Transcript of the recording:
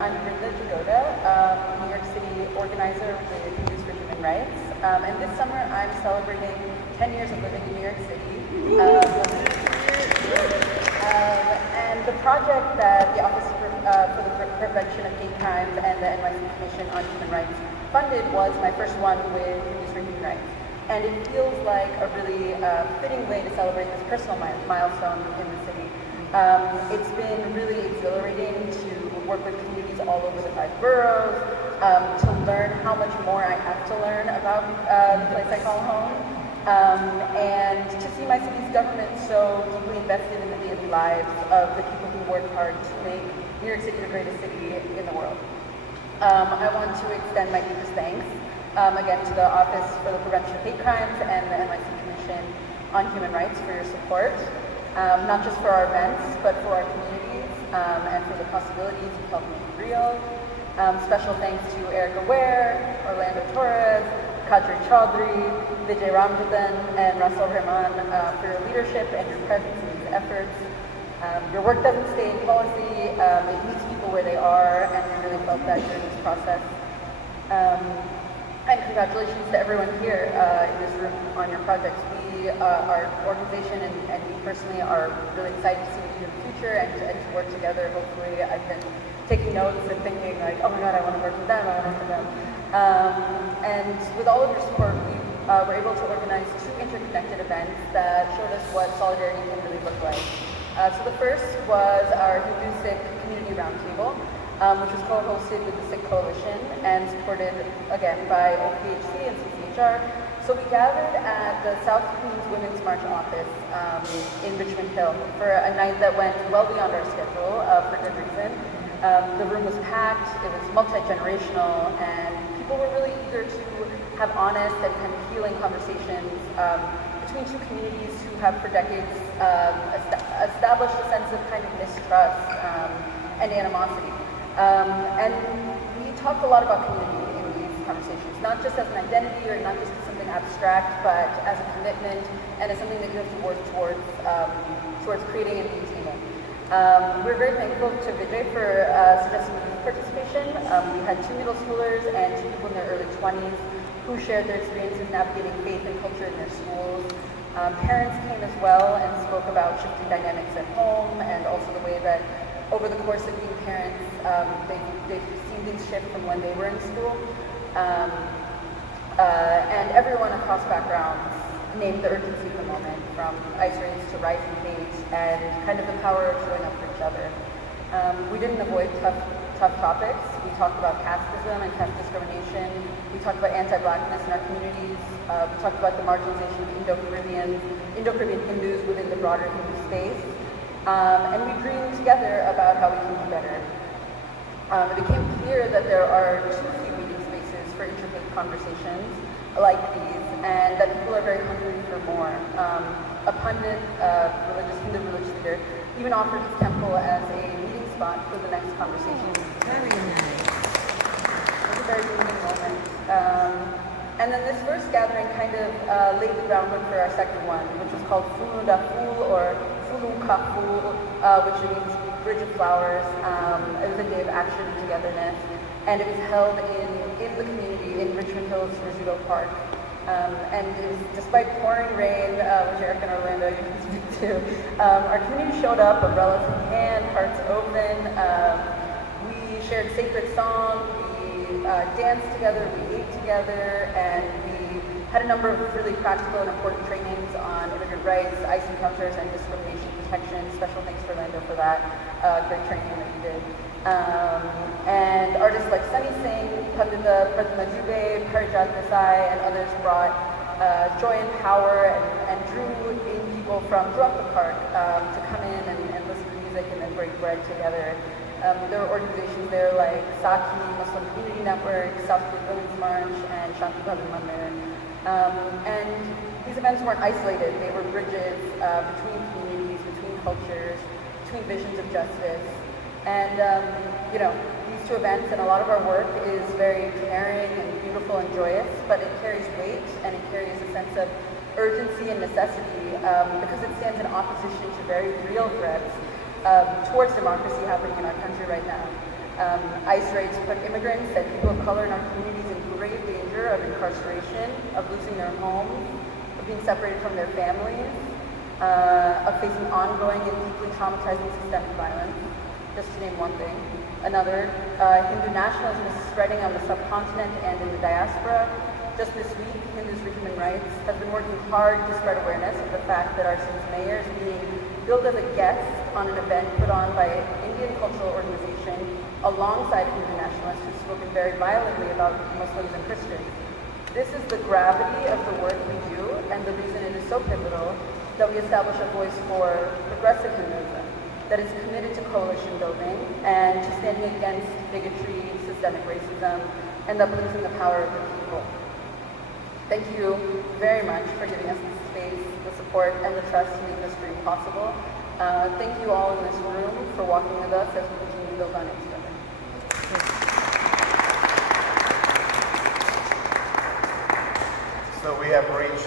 I'm Brenda Jagoda, New York City organizer with Youth for Human Rights. And this summer I'm celebrating 10 years of living in New York City. And the project that the Office for the Prevention of Hate Crimes and the NYC Commission on Human Rights funded was my first one with Youth for Human Rights. And it feels like a really fitting way to celebrate this personal milestone in the city. It's been really exhilarating to work with communities all over the 5 boroughs, to learn how much more I have to learn about the place I call home, and to see my city's government so deeply invested in the daily lives of the people who work hard to make New York City the greatest city in the world. I want to extend my deepest thanks again to the Office for the Prevention of Hate Crimes and the NYC Commission on Human Rights for your support, not just for our events, but for our communities and for the possibilities you've helped make real. Special thanks to Erica Ware, Orlando Torres, Kadri Chaudhry, Vijay Ramjathan, and Russell Rahman for your leadership and your presence in these efforts. Your work doesn't stay in policy, it meets people where they are, and we really felt that during this process. And congratulations to everyone here in this room on your projects. We, our organization and me personally are really excited to see what you do in the future and to work together. Hopefully, I've been taking notes and thinking like, oh my God, I want to work with them, I want to work with them. And with all of your support, we were able to organize 2 interconnected events that showed us what solidarity can really look like. So the first was our Hindu Sikh Community Roundtable, which was co-hosted with the Sikh Coalition and supported, again, by OPHC and CCHR. So we gathered at the South Queens Women's March office in Richmond Hill for a night that went well beyond our schedule for good reason. The room was packed, it was multi-generational, and people were really eager to have honest and kind of healing conversations between 2 communities who have for decades established a sense of kind of mistrust and animosity. And we talked a lot about community in these conversations, not just as an identity or not just as something abstract, but as a commitment and as something that you have to work towards creating and maintaining. We're very thankful to Vijay for suggesting youth participation. We had 2 middle schoolers and 2 people in their early 20s who shared their experiences navigating faith and culture in their schools. Parents came as well and spoke about shifting dynamics at home and also the way that over the course of being parents, they've seen things shift from when they were in school. And everyone across backgrounds named the urgency of the moment, from ICE raids to rising hate, and kind of the power of showing up for each other. We didn't avoid tough topics. We talked about casteism and caste discrimination. We talked about anti-Blackness in our communities. We talked about the marginalization of Indo-Caribbean Hindus within the broader Hindu space. And we dreamed together about how we can do better. It became clear that there are too few meeting spaces for interfaith conversations like these, and that people are very hungry for more. A pundit, Hindu religious leader, even offered his temple as a meeting spot for the next conversation. Very nice. It was a very moving moment. And then this first gathering kind of laid the groundwork for our second one, which was called Fulu da Ful, or Fulu Ka Ful, which means Bridge of Flowers. It was a day of action and togetherness, and it was held in the community in Richmond Hill's Rizzuto Park. And it was, despite pouring rain, which Eric and Orlando you can speak to, our community showed up, umbrellas in hand, hearts open. We shared sacred songs, we danced together, we ate together, and we had a number of really practical and important trainings on immigrant rights, ICE encounters, and discrimination protection. Special thanks to Orlando for that great training that you did. And artists like Sunny Singh, Pandita Pratima Dubey, Parijat Desai, and others brought joy and power and drew in people from throughout the park to come in and listen to music and then break bread together. There were organizations there like Saki, Muslim Community Network, South Korea Women's March, and Shanti Bhavan Mandir. And these events weren't isolated, they were bridges between communities, between cultures, between visions of justice. And these 2 events and a lot of our work is very caring and beautiful and joyous, but it carries weight and it carries a sense of urgency and necessity because it stands in opposition to very real threats towards democracy happening in our country right now. ICE raids put immigrants and people of color in our communities in grave danger of incarceration, of losing their homes, of being separated from their families, of facing ongoing and deeply traumatizing systemic violence, just to name one thing. Another, Hindu nationalism is spreading on the subcontinent and in the diaspora. Just this week, Hindus for Human Rights has been working hard to spread awareness of the fact that our city's mayor is being billed as a guest on an event put on by an Indian cultural organization alongside Hindu nationalists who've spoken very violently about Muslims and Christians. This is the gravity of the work we do and the reason it is so pivotal that we establish a voice for progressive Hinduism that is committed to coalition building and to standing against bigotry, systemic racism, and uplifting the power of the people. Thank you very much for giving us the space, the support, and the trust to make this dream possible. Thank you all in this room for walking with us as we continue to build on it together. So we have reached